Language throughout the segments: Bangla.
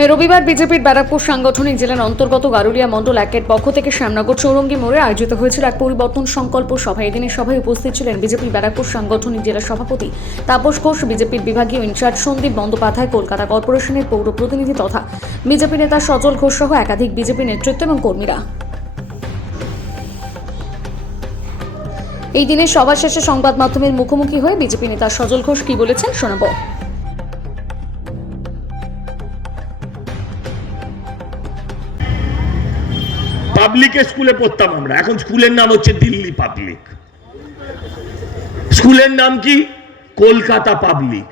রবিবার বিজেপির ব্যারাকপুর সাংগঠনিক জেলার অন্তর্গত গারুলিয়া মণ্ডল একের পক্ষ থেকে শ্যামনগর চৌরঙ্গি মোড়ে আয়োজিত হয়েছিল এক পরিবর্তন সংকল্প সভা। এদিনের সভায় উপস্থিত ছিলেন বিজেপি ব্যারাকপুর সাংগঠনিক জেলা সভাপতি তাপস ঘোষ, বিজেপির বিভাগীয় ইনচার্জ সন্দীপ বন্দ্যোপাধ্যায়, কলকাতা কর্পোরেশনের পৌর প্রতিনিধি তথা বিজেপি নেতা সজল ঘোষ সহ একাধিক বিজেপি নেতৃত্ব এবং কর্মীরা। এই দিনের সভা শেষে সংবাদ মাধ্যমের মুখোমুখি হয়ে বিজেপি নেতা সজল ঘোষ কি বলেছেন শোনাবো। পাবলিক স্কুলে পড়তাম আমরা, এখন স্কুলের নাম হচ্ছে দিল্লি পাবলিক। স্কুলের নাম কি? কলকাতা পাবলিক।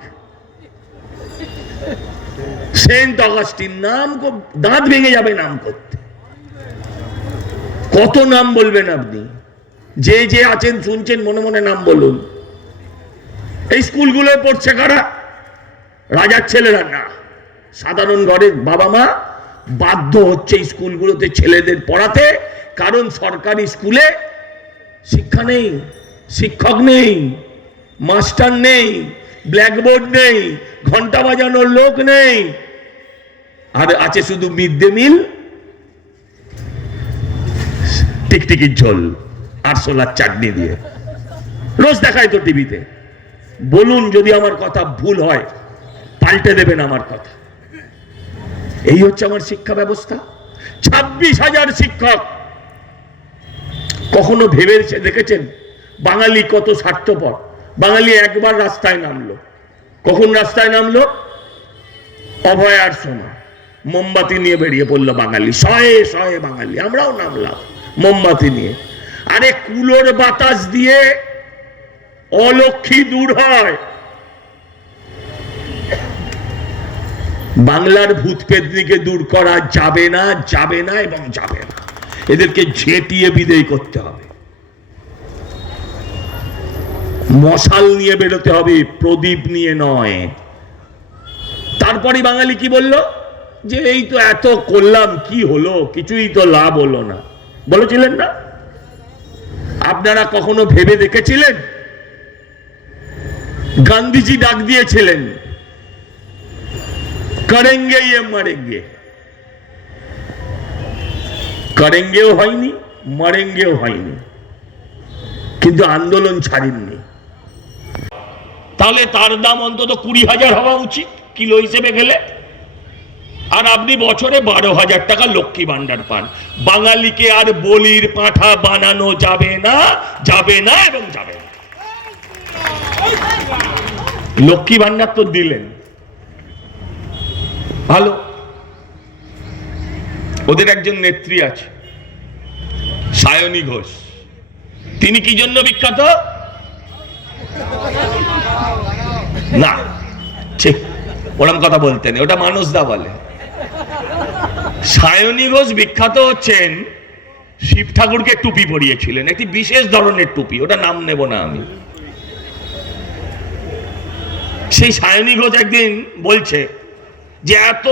সেন্ট অগাস্টিন নাম, দাঁত ভেঙে যাবে নাম করতে। কত নাম বলবেন আপনি? যে যে আছেন শুনছেন, মনে মনে নাম বলুন। এই স্কুলগুলোয় পড়ছে কারা? রাজার ছেলেরা না, সাধারণ ঘরের বাবা মা বাধ্য হচ্ছে স্কুলগুলোতে ছেলেদের পড়াতে, কারণ সরকারি স্কুলে শিক্ষা নেই, শিক্ষক নেই, মাস্টার নেই, ব্ল্যাকবোর্ড নেই, ঘন্টা বাজানোর লোক নেই, আর আছে শুধু মিড ডে মিল, টিকটিকির ঝোল আর ছোলার চাটনি দিয়ে। রোজ দেখায় তো টিভিতে। বলুন যদি আমার কথা ভুল হয়, পাল্টে দেবেন আমার কথা। এই হচ্ছে আমার শিক্ষা ব্যবস্থা। 26,000 শিক্ষক। কখনো ভেবে দেখেছেন বাঙালি কত স্বার্থপর? বাঙালি একবার রাস্তায় নামলো। কখন রাস্তায় নামলো? অভয়ার সময় মোমবাতি নিয়ে বেরিয়ে পড়লো বাঙালি, শয়ে শয়ে বাঙালি। আমরাও নামলাম মোমবাতি নিয়ে। আরে কুলোর বাতাস দিয়ে অলক্ষী দূর হয়। বাংলার ভূত পেতনিকে দূর করা যাবে না, যাবে না এবং যাবে না। এদেরকে ঝেঁটিয়ে বিদেয় করতে হবে। মশাল নিয়ে বেরোতে হবে, প্রদীপ নিয়ে নয়। তারপরে বাঙালি কি বলল? যে এই তো এত করলাম, কি হলো? কিছুই তো লাভ হলো না। বলেছিলেন না? আপনারা কখনো ভেবে দেখেছিলেন? গান্ধীজি ডাক দিয়েছিলেন, করেঙ্গে ইয়ে মরেঙ্গে। করেঙ্গেও হয়নি, মরেঙ্গেও হয়নি, কিন্তু আন্দোলন ছাড়েননি। তাহলে তার দাম অন্তত 20,000 হওয়া উচিত কিলো হিসেবে গেলে। আর আপনি বছরে 12,000 টাকা লক্ষ্মী ভান্ডার পান। বাঙালিকে আর বলির পাঁঠা বানানো যাবে না, যাবে না এবং যাবে না। লক্ষ্মী ভান্ডার তো দিলেন, ভালো। ওদের একজন নেত্রী আছে, সায়নী ঘোষ। তিনি কি জন্য বিখ্যাত? না, ঠিক ওরম কথা বলতেন, ওটা মানুষদা বলে। সায়নী ঘোষ বিখ্যাত হচ্ছেন শিব ঠাকুরকে টুপি পরিয়েছিলেন, একটি বিশেষ ধরনের টুপি, ওটা নাম নেব না আমি। সেই সায়নী ঘোষ একদিন বলছে যে এত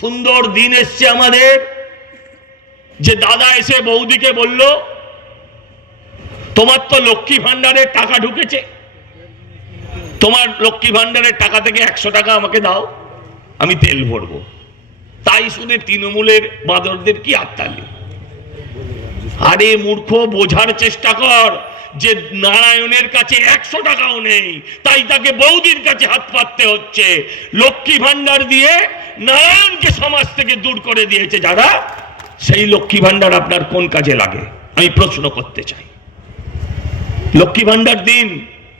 সুন্দর দিন এসছে আমাদের, যে দাদা এসে বৌদিকে বলল তোমার তো লক্ষ্মী ভান্ডারের টাকা ঢুকেছে, তোমার লক্ষ্মী ভান্ডারের টাকা থেকে 100 টাকা আমাকে দাও, আমি তেল ভরবো। তাই শুনে তৃণমূলের বাঁদরদের কি আত্মালি। আরে মূর্খ, বোঝার চেষ্টা কর যে নারায়ণের কাছে 100 টাকাও নেই, তাই তাকে বৌদির কাছে হাত পাততে হচ্ছে। লক্ষ্মী ভান্ডার দিয়ে নারায়ণকে সমাজ থেকে দূর করে দিয়েছে যারা, সেই লক্ষ্মী ভান্ডার আপনার কোন কাজে লাগে আমি প্রশ্ন করতে চাই। লক্ষ্মী ভান্ডার দিন,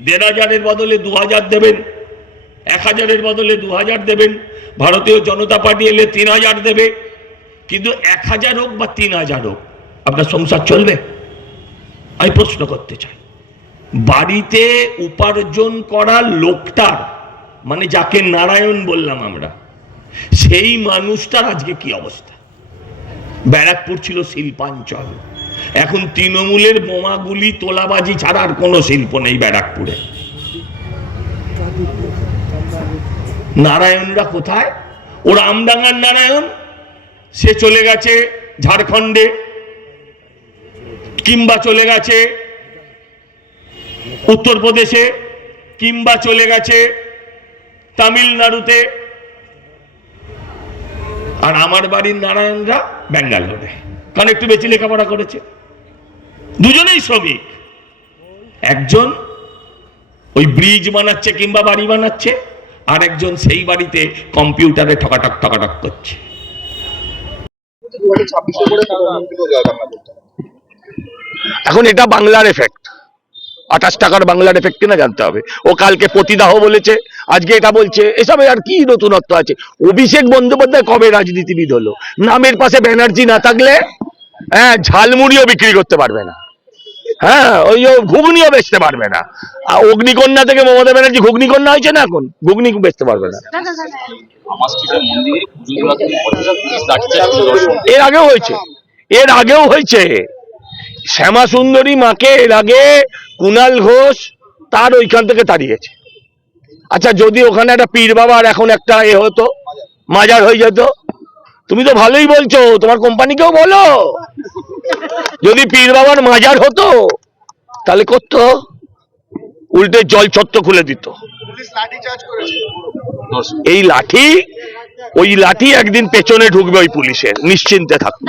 1,500-এর বদলে 2,000 দেবেন, 1,000-এর বদলে 2,000 দেবেন। ভারতীয় জনতা পার্টি এলে 3,000 দেবে, কিন্তু 1,000 হোক বা 3,000 হোক, আপনার সংসার চলবে? আমি প্রশ্ন করতে চাই। বাড়িতে উপার্জন করা লোকটার, মানে যাকে নারায়ণ বললাম আমরা, সেই মানুষটার আজকে কি অবস্থা? ব্যারাকপুর ছিল শিল্পাঞ্চল, এখন তৃণমূলের বোমাগুলি তোলাবাজি ছাড়া আর কোনো শিল্প নেই ব্যারাকপুরে। নারায়ণরা কোথায়? ওর আমডাঙ্গার নারায়ণ, সে চলে গেছে ঝাড়খণ্ডে, কিংবা চলে গেছে উত্তরপ্রদেশে, কিংবা চলে গেছে তামিলনাড়ুতে। আর আমার বাড়ির নারায়ণরা ব্যাঙ্গালোরে, কারণ একটু বেশি লেখাপড়া করেছে। দুজনেই শ্রমিক, একজন ওই ব্রিজ বানাচ্ছে কিংবা বাড়ি বানাচ্ছে, আর একজন সেই বাড়িতে কম্পিউটারে ঠকাঠক ঠকাঠক করছে। এখন এটা বাংলার এফেক্ট, 28 টাকার বাংলার এফেক্ট কিনা জানতে হবে। ও কালকে প্রতিদাহ বলেছে, আজকে এটা বলছে, এসবে আর কি নতুনত্ব আছে? অভিষেক বন্দ্যোপাধ্যায় কবে রাজনীতিবিদ হলো? নামের পাশে ব্যানার্জি না থাকলে হ্যাঁ ঝালমুড়িও বিক্রি করতে পারবে না, হ্যাঁ ওই ঘুগনিও বেচতে পারবে না। অগ্নিকন্যা থেকে মমতা ব্যানার্জি ঘুগনিকন্যা হয়েছে না, এখন ঘুগনি বেচতে পারবে না। এর আগেও হয়েছে, এর আগেও হয়েছে। শ্যামা সুন্দরী মাকে এর আগে কুণাল ঘোষ তার ওইখান থেকে তাড়িয়েছে। আচ্ছা, যদি ওখানে একটা পীর বাবার এখন একটা হতো, মাজার হয়ে যেত, তুমি তো ভালোই বলছো, তোমার কোম্পানিকেও বলো, যদি পীর বাবার মাজার হতো তাহলে করতো, উল্টে জল ছত্র খুলে দিত। এই লাঠি, ওই লাঠি একদিন পেছনে ঢুকবে ওই পুলিশের, নিশ্চিন্তে থাকুন।